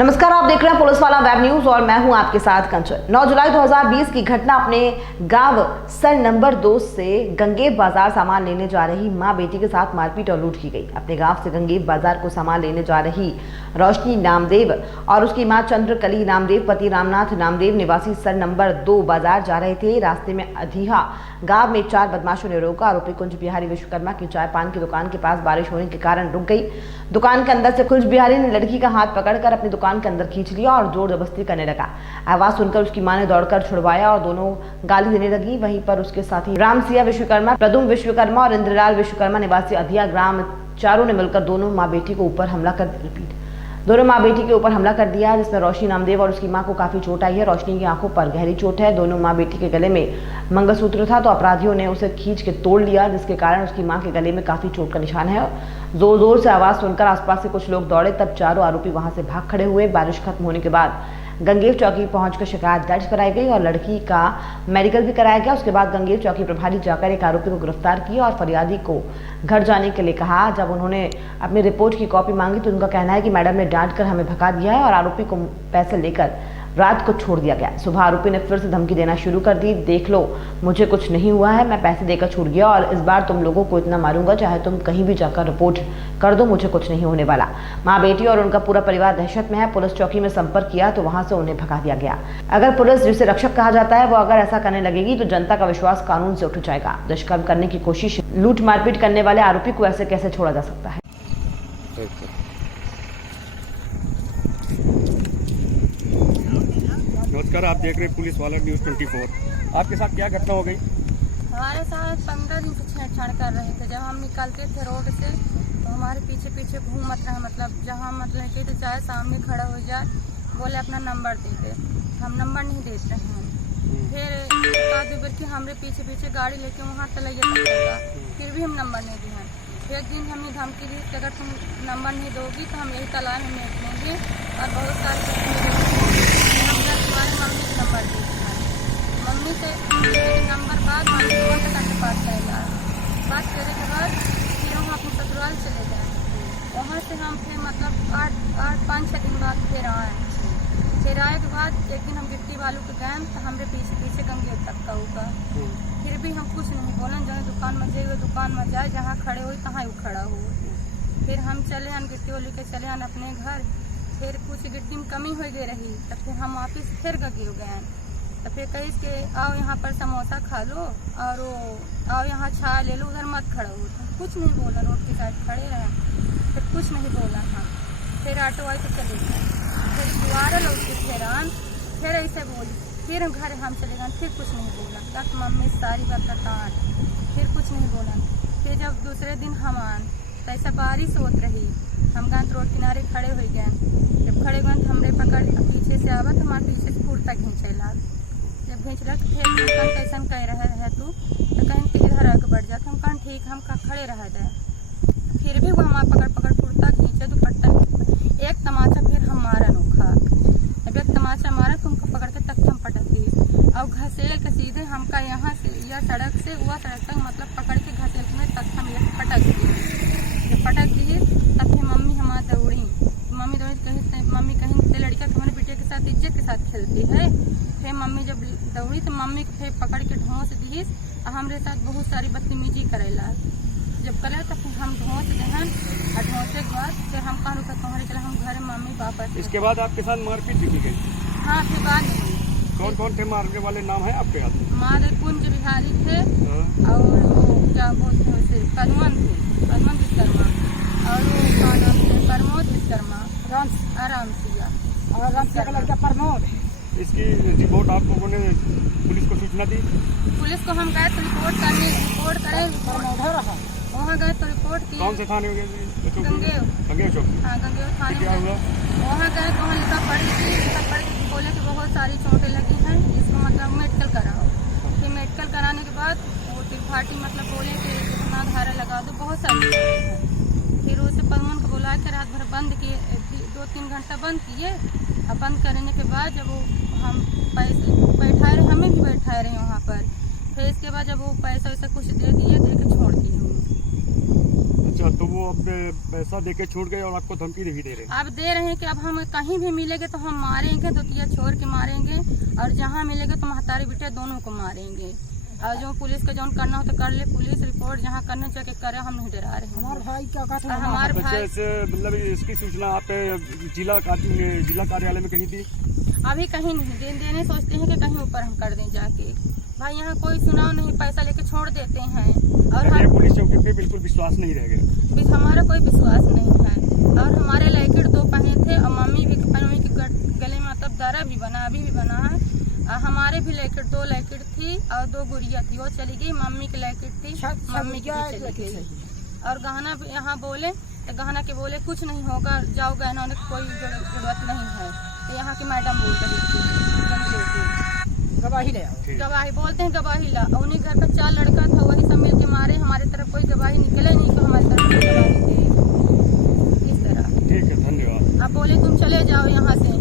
नमस्कार, आप देख रहे हैं पुलिस वाला वेब न्यूज और मैं हूं आपके साथ कंचन। 9 जुलाई 2020 की घटना अपने गांव सर नंबर 2 से गंगेव बाजार सामान लेने जा रही मां बेटी के साथ मारपीट और लूट की गई। अपने गांव से गंगेव बाजार को सामान लेने जा रही रोशनी नामदेव और उसकी मां चंद्रकली नामदेव पति रामनाथ नामदेव निवासी सर नंबर 2 बाजार जा रहे थे। रास्ते में अधिहा गांव में 4 बदमाशों ने रोका। आरोपी कुंज बिहारी विश्वकर्मा की चाय पान की दुकान के पास बारिश होने के कारण रुक गई। दुकान के अंदर से कुंज बिहारी ने लड़की का हाथ पकड़कर अपनी दुकान के अंदर खींच लिया और जोर जबरदस्ती करने लगा। आवाज सुनकर उसकी मां ने दौड़कर छुड़वाया और दोनों गाली देने लगी। वहीं पर उसके साथी रामसिया विश्वकर्मा, प्रदुम विश्वकर्मा और इंद्रलाल विश्वकर्मा निवासी अधिया ग्राम चारों ने मिलकर दोनों मां बेटी के ऊपर हमला कर दिया, जिसमें रोशनी नामदेव और उसकी मां को काफी चोट आई है। रोशनी की आंखों पर गहरी चोट है। दोनों मां बेटी के गले में मंगलसूत्र था तो अपराधियों ने उसे खींच के तोड़ लिया, जिसके कारण उसकी मां के गले में काफी चोट का निशान है। जोर जोर से आवाज सुनकर आसपास से कुछ लोग दौड़े, तब चारों आरोपी वहां से भाग खड़े हुए। बारिश खत्म होने के बाद गंगेव चौकी पहुंचकर शिकायत दर्ज कराई गई और लड़की का मेडिकल भी कराया गया। उसके बाद गंगेव चौकी प्रभारी जाकर एक आरोपी को गिरफ्तार किया और फरियादी को घर जाने के लिए कहा। जब उन्होंने अपनी रिपोर्ट की कॉपी मांगी तो उनका कहना है कि मैडम ने डांट कर हमें भगा दिया है और आरोपी को पैसे लेकर रात को छोड़ दिया गया। सुबह आरोपी ने फिर से धमकी देना शुरू कर दी, देख लो मुझे कुछ नहीं हुआ है, मैं पैसे देकर छूट गया और इस बार तुम लोगों को इतना मारूंगा चाहे तुम कहीं भी जाकर रिपोर्ट कर दो, मुझे कुछ नहीं होने वाला। माँ बेटी और उनका पूरा परिवार दहशत में है। पुलिस चौकी में संपर्क किया तो वहां से उन्हें भगा दिया गया। अगर पुलिस, जिसे रक्षक कहा जाता है, वो अगर ऐसा करने लगेगी तो जनता का विश्वास कानून से उठ जाएगा। दुष्कर्म करने की कोशिश, लूट मारपीट करने वाले आरोपी को ऐसे कैसे छोड़ा जा सकता है। नमस्कार, आप देख रहे हैं पुलिस वाला न्यूज़ 24। आपके साथ क्या घटना हो गई? हमारे साथ 15 दिन से छेड़छाड़ कर रहे थे। जब हम निकलते थे रोड से तो हमारे पीछे पीछे घूमत रहे, मतलब जहाँ मतलब कि तो चाहे सामने खड़ा हो जाए, बोले अपना नंबर दे दे। हम नंबर नहीं देते हैं। फिर एक बार कि हमारे पीछे पीछे गाड़ी लेके वहाँ चले गया, फिर भी हम नंबर नहीं दिए। एक दिन हमने धमकी दी कि अगर तुम नंबर नहीं दोगी तो हम यही तालाब में फेंक देंगे और बहुत सारे हमारे मम्मी से नंबर दी। मम्मी से नंबर बाद के पास जाएगा। बात करने के बाद फिर हम अपने ससुराल चले गए। वहाँ से हम फिर मतलब 5-6 दिन बाद फिर आए। फिर आए के बाद एक दिन हम गिट्टी बालू के गए तो हमारे पीछे पीछे गंगेव तक का होगा। फिर भी हम कुछ नहीं बोले, जहाँ दुकान में जाए दुकान में जाए, जहाँ खड़े हुए तहाँ वो खड़ा हो। फिर हम चले हन गिट्टी वाली के चले हन अपने घर। फिर कुछ गिट्टी में कमी हो गई रही तो फिर हम वापिस फिर गंगेव गए। तो फिर कही के आओ यहाँ पर समोसा खा लो और आओ यहाँ चाय ले लो, उधर मत खड़ा हो। तो कुछ नहीं बोला, रोड की साइड खड़े रहे, फिर कुछ नहीं बोला। हाँ, फिर ऑटो आई तो चले गए। फिर दोबारा लोग फिर ऐसे बोली, फिर घर हम चले गए, फिर कुछ नहीं बोला। तक मम्मी सारी बात डांट, फिर कुछ नहीं बोला। फिर जब दूसरे दिन हम आन तो ऐसा बारिश होत रही, हम गए रोड किनारे खड़े हो गए। जब खड़े गए तो हमरे पकड़ पीछे से आवत, हमारे पीछे से कुर्ता खींचे लाग। जब खींच लग फिर कैसा कह रहे है तू, तो कहीं कि इधर आके बढ़ जाता। हम कहें ठीक, हम खड़े रह गए। फिर भी वो हमारे पकड़ कुर्ता खींचे, दुपट्टा एक तमाचा फिर हम मारा नोखा। जब एक तमाचा मारा तो उनको पकड़ के तक हम पटक दिए और घसेल के सीधे हमका यहाँ से या सड़क से वह सड़क तक मतलब पकड़ के घसेल में तक हम एक पटक दिए। जब पटक दिए तब फिर मम्मी हमारे दौड़ी। मम्मी कहीं लड़का तुम्हारे बेटे के साथ इज्जत के साथ खेलती है। फिर मम्मी जब दौड़ी तो मम्मी को फिर पकड़ के ढोंस दी और हमारे साथ बहुत सारी बदतमीजी करेला। जब करे तो फिर हम ढोंस देहन और ढोंसे के बाद फिर हम कहाँ रुका तुम्हारे चला हम घर मम्मी पापा। इसके बाद आपके साथ मारपीट भी की गई? हाँ, फिर बाद कौन कौन थे मारने वाले, नाम है आपके हाथ? मारे कुंज बिहारी थे और क्या बोलते हैं उसे, पद्मन विश्वकर्मा और वो क्या नाम थे, प्रमोद विश्वकर्मा, रामसिया और रामसिया का लड़का प्रमोद। इसकी रिपोर्ट आप लोगों ने पुलिस को सूचना दी? पुलिस को हम गए तो रिपोर्ट करें वहाँ गए तो रिपोर्ट की। कौन से थाने में गए? गंगेव चौकी। हाँ, गंगेव थाने। क्या हुआ? वहाँ गए तो वहाँ लिखा पढ़ बोले कि बहुत सारी चोटें लगी हैं, इसको मतलब मेडिकल कराओ। फिर मेडिकल कराने के बाद वो त्रिपाठी मतलब बोले कि इतना धारा लगा दो, बहुत सारी चोटें हैं। फिर उसे पद्मन को बुला के रात भर बंद किए, 2-3 घंटा बंद किए और बंद करने के बाद जब वो हम पैसे बैठाए रहे, हमें भी बैठाए रहे वहाँ पर। फिर इसके बाद जब वो पैसा वैसा कुछ दे दिए, दे के छोड़ दिए। अच्छा, तो वो अब पैसा देके छोड़ गए और आपको धमकी नहीं दे रहे। अब दे रहे हैं कि अब हम कहीं भी मिलेंगे तो हम मारेंगे, दुतिया छोड़ के मारेंगे, और जहाँ मिलेंगे तो महतारी बेटे दोनों को मारेंगे। और जो पुलिस का जो करना हो तो कर ले, पुलिस रिपोर्ट जहाँ करने चाहिए करे, हम नहीं डरा रहे हैं। हमारे भाई क्या कहते हैं? हमारे भाई से मतलब इसकी सूचना आप जिला कार्यालय में कहीं दी? अभी कहीं नहीं देने सोचते हैं कि कहीं ऊपर हम कर दें जाके। भाई यहाँ कोई सुनाव नहीं, पैसा लेके छोड़ देते हैं। और हम पुलिस चौकी पे बिल्कुल विश्वास नहीं रह गया। हमारा कोई विश्वास नहीं है। और हमारे लड़के 2 पहने थे, और मम्मी के गले में मतलब दरा भी बना, अभी भी बना है। हमारे भी लड़के 2 लड़की थी और 2 गुड़िया थी, वो चली गई। मम्मी की लड़की थी, मम्मी की भी चली गई। और गहना यहाँ बोले तो गहना के बोले कुछ नहीं होगा, जाओ गहना की कोई जरूरत नहीं है। तो यहाँ की मैडम बोल रही थी गवाही ले आओ। गवाही बोलते हैं, गवाही ला। उन्हीं घर का 4 लड़का था, वही सब मिल के मारे। हमारी तरफ कोई गवाही निकले नहीं कि हमारी तरफ कोई गवाही दे। इस तरह ठीक है, धन्यवाद। आप बोले तुम चले जाओ यहाँ से।